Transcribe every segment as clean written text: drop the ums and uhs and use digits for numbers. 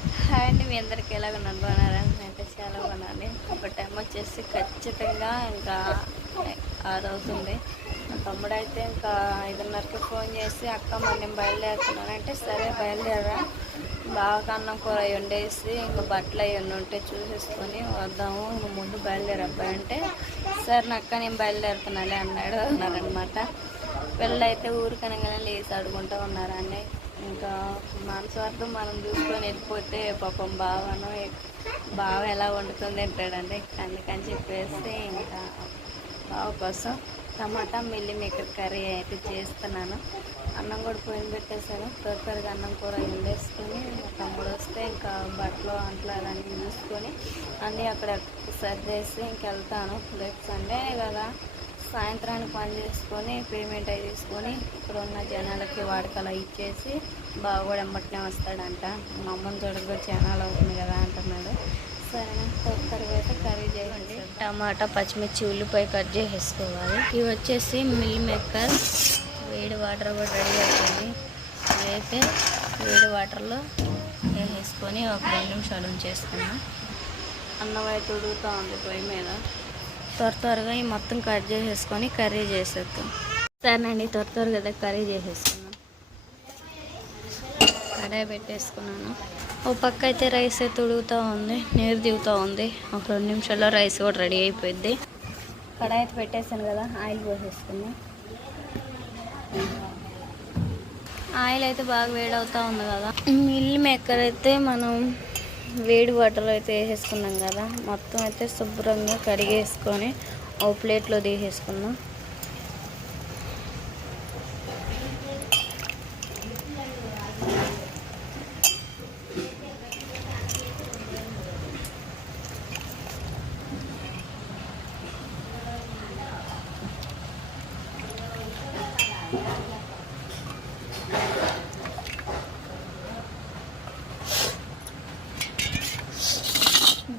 Hi అండి, మీ అందరికి ఎలాగ బాగున్నారా? నేనైతే చాలా బాగున్నాను. ఒక టైం వచ్చేసి ఖచ్చితంగా ఇంకా 6 అవుతుంది. మా తమ్ముడు అయితే ఇంకా 5:30కి ఫోన్ చేసి అక్క మరి నేను బయలుదేరుతున్నాను అంటే సరే బయలుదేరా, బాగా అన్నం కూర వండేసి ఇంకా బట్టలు అవి ఉంటే చూసేసుకొని వద్దాము, నువ్వు ముందు బయలుదేరు అబ్బాయి అంటే సరే అక్క నేను బయలుదేరుతున్నాలే అన్నారనమాట. పిల్లలైతే ఊరికనగానే లేచి అడుగుంటూ ఉన్నారండి. ఇంకా మన స్వార్థం మనం చూసుకొని వెళ్ళిపోతే పాపం బావ ఎలా వండుతుంది తింటాడండి. అందుకని చెప్పేసి ఇంకా బావ కోసం టమాటా మిల్లి మేకర్ కర్రీ అయితే చేస్తున్నాను. అన్నం కూడా పొయ్యి పెట్టేసాను. త్వరగా అన్నం కూర వండేసుకొని మా తమ్ముడు వస్తే ఇంకా బట్టలు అంట్లు అన్నీ చూసుకొని అన్నీ అక్కడ సర్దేసి ఇంకెళ్తాను. రేపు సండే కదా, సాయంత్రానికి పని చేసుకొని పేమెంట్ అవి తీసుకొని ఇక్కడ ఉన్న జనాలకి వాడకలా ఇచ్చేసి బాగా కూడా వెంబటనే వస్తాడంట. మా అమ్మని చూడగా జనాలు అవుతుంది కదా అంటున్నాడు. సరే తర్వాత కర్రీ చేయండి. టమాటా, పచ్చిమిర్చి, ఉల్లిపాయ కట్ చేసేసుకోవాలి. ఇవి వచ్చేసి మిల్ మేకర్. వేడి వాటర్ కూడా రెడీ అవుతుంది. అయితే వేడి వాటర్లో వేసేసుకొని ఒక 2 నిమిషాలు ఉంచేసుకున్నాం. అన్నం అయితే ఉడుగుతూ ఉంది పొయ్యి మీద. త్వరగా ఈ మొత్తం కట్ చేసేసుకొని కర్రీ చేసేద్దాం. సరేనండి, త్వరగా కర్రీ చేసేసుకున్నాం. కడాయి పెట్టేసుకున్నాను. ఒక పక్క అయితే రైస్ అయితే ఉడుగుతూ ఉంది, నీరు దిగుతూ ఉంది. ఒక 2 నిమిషాల్లో రైస్ కూడా రెడీ అయిపోయింది. కడాయి అయితే పెట్టేసాను కదా, ఆయిల్ పోసేసుకున్నాం. ఆయిల్ అయితే బాగా వేడవుతూ ఉంది కదా. మిల్ మేకర్ అయితే మనం వేడి వాటర్ అయితే వేసేసుకున్నాం కదా, మొత్తం అయితే శుభ్రంగా కడిగేసుకొని ఓ ప్లేట్లో తీసేసుకున్నాం.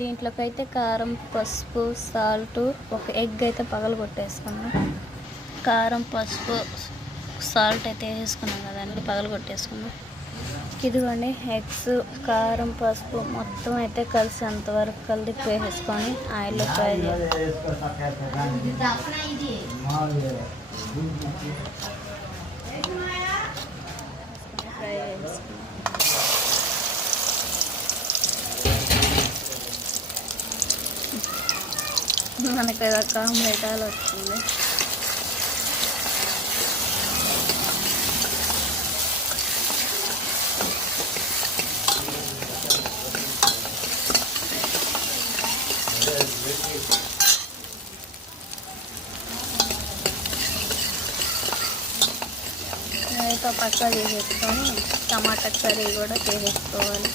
దీంట్లోకైతే కారం, పసుపు, సాల్ట్, ఒక ఎగ్ అయితే పగలగొట్టేసుకున్నాం. కారం, పసుపు, సాల్ట్ అయితే వేసేసుకున్నాం కదండి, పగలగొట్టేసుకున్నాం. ఇదిగోండి ఎగ్స్, కారం, పసుపు మొత్తం అయితే కలిసి అంతవరకు కలిపి వేసేసుకొని ఆయిల్లో ఫ్రై చేయాలి. ఫ్రై చేసుకున్నాం. మనకి ఒక ఆమ్లెట్ అలా వచ్చింది. అయితే పక్కా చేసేసుకొని టమాటా కర్రీ కూడా చేసేసుకోవాలి.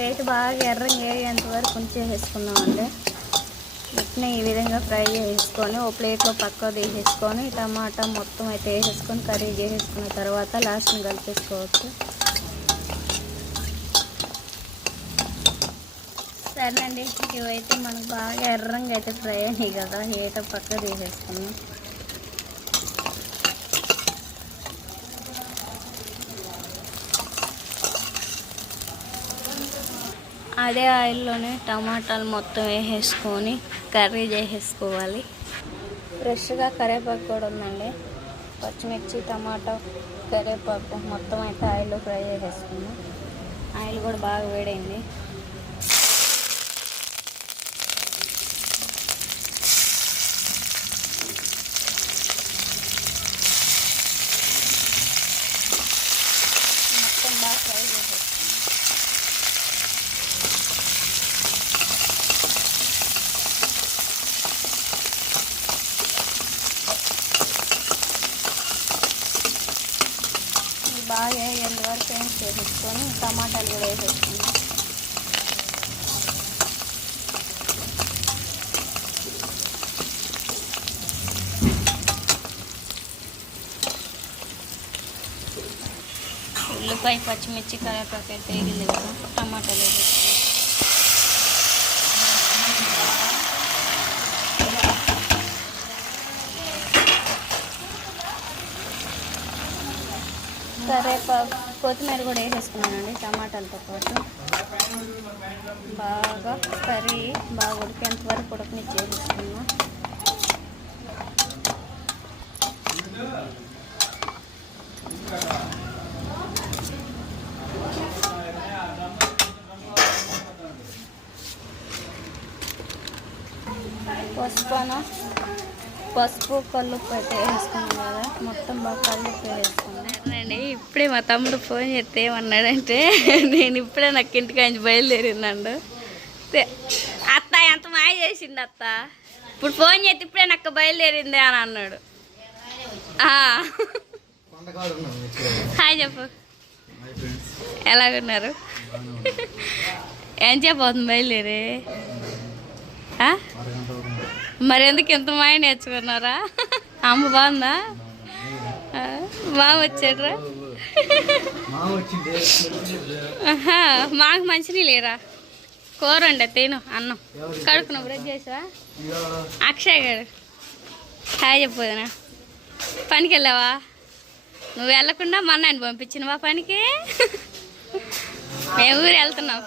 వేసి బాగా ఎర్రగా వేగేంత వరకు ఉంచేసుకున్నామండి. వీటిని ఈ విధంగా ఫ్రై చేసుకొని ఓ ప్లేట్లో పక్క తీసేసుకొని టమాటా మొత్తం అయితే వేసేసుకొని కర్రీ చేసేసుకున్న తర్వాత లాస్ట్ని కలిపేసుకోవచ్చు. సరేనండి, ఇవైతే మనకు బాగా ఎర్రంగా అయితే ఫ్రై అయినాయి కదా, ఏటో పక్క తీసేసుకున్నాం. అదే ఆయిల్లోనే టమాటాలు మొత్తం వేసేసుకొని కర్రీ చేసేసుకోవాలి. ఫ్రెష్గా కరివేపాకు కూడా ఉందండి. పచ్చిమిర్చి, టమాటా, కరివేపాకు మొత్తం అయితే ఆయిల్లో ఫ్రై చేసేసుకున్నాం. ఆయిల్ కూడా బాగా వేడైంది. మొత్తం బాగా ఫ్రై చేసేసుకున్నాం. బాగా వేగేంత వరకు వేసేసుకొని టమాటాలు కూడా వేసేసుకున్నాం. ఉల్లిపాయ, పచ్చిమిర్చి, కరివేపాకు అయితే వేగింది కదా, టమాటాలు వేసేసుకున్నాం. కొత్తిమీర కూడా వేసేసుకున్నానండి టమాటాలతో పాటు. బాగా కర్రీ బాగా ఉడికేంత వరకు ఉడకనిచ్చి వేసేసుకున్నాం. పసుపు కల్లుప్పు అయితే వేసుకున్నాం కదా, మొత్తం బాగా కల్లుప్పు వేసుకున్నానండి. ఇప్పుడే మా తమ్ముడు ఫోన్ చేస్తే ఏమన్నాడంటే, నేను ఇప్పుడే నాకు ఇంటికి ఆయన బయలుదేరిందండు. అత్త ఎంత మాయ చేసింది అత్త, ఇప్పుడు ఫోన్ చేస్తే ఇప్పుడే నాకు బయలుదేరింది అని అన్నాడు. హాయ్ చెప్పు, ఎలాగున్నారు? ఏం చెప్పబోతుంది బయలుదేరి? మరి ఎందుకు ఇంత మాయ నేర్చుకున్నారా? అమ్మ బాగుందా? బాగా వచ్చాడ్రా? మాకు మంచినీ లేరా? కూర ఉండే తిను, అన్నం కడుక్కున్నా. బ్రష్ చేసావా? అక్షయ్ గారు హాయ్ చెప్పోదనా? పనికి వెళ్ళావా? నువ్వు వెళ్ళకుండా మా అన్నని పంపించినవా పనికి? మేము ఊరు వెళ్తున్నావు.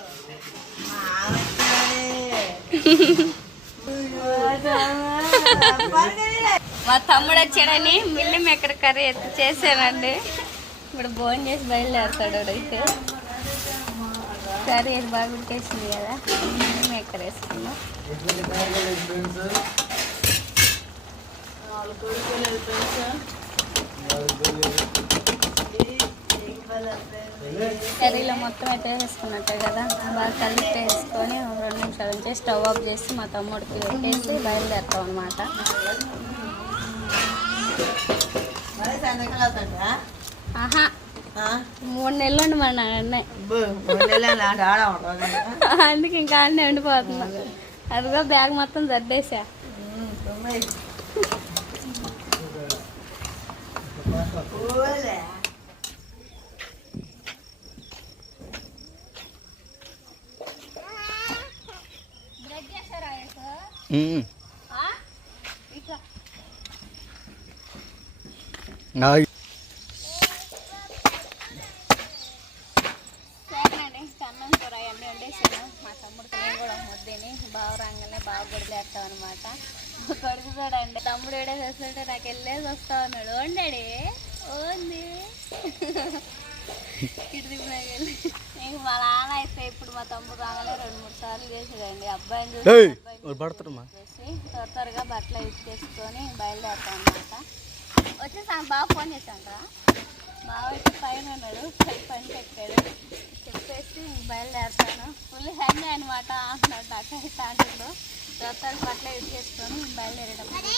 మా తమ్ముడు వచ్చాడని మిల్లి మేకర్ కర్రీ చేసానండి. ఇప్పుడు భోజనం చేసి బయలుదేరుతాడు. అయితే కర్రీ బాగా ఉడికేసింది కదా, మిల్లి మేకర్ వేసుకున్నాం. కర్రీలో మొత్తం అయితే వేసుకున్నట్టే కదా, బాగా కలిపి వేసుకొని 2 నిమిషాల నుంచి స్టవ్ ఆఫ్ చేసి మా తమ్ముడికి పెట్టేసి బయలుదేరుతాం అనమాట. ఆహా 3 నెలలు ఉండి మన అన్నయ్య, అందుకే ఇంకా అన్నీ ఉండిపోతున్నా. అదిగో బ్యాగ్ మొత్తం సర్దేసా. అన్నం కూర అన్నీ వండేసాను. మా తమ్ముడికి నేను కూడా ముద్దని బాగా రంగనే బాగా గుడిలేస్తాం అనమాట. కొడుకు చూడండి, తమ్ముడు ఏడేసేస్తుంటే నాకు వెళ్ళేసి వస్తా ఉన్నాడు. వండాడి ఓంది ఇటు దిగినాకెళ్ళి. ఇంక మా నాన్న అయితే ఇప్పుడు మా తమ్ముడు రాగానే 2-3 సార్లు చేసాడండి. అబ్బాయిని చూసి త్వరగా బట్టలు ఇచ్చేసుకొని బయలుదేరుతాం అనమాట. వచ్చేసా బాగా ఫోన్ చేశాను. బాగా అయితే పైన ఉన్నాడు, పని పెట్టాడు. చెప్పేసి బయలుదేరుతాను. ఫుల్ హ్యాండ్ అనమాట అంటున్నాడు. అక్కడ అంటుండు త్వరగా బట్టలు ఇచ్చేసుకొని బయలుదేరేటప్పుడు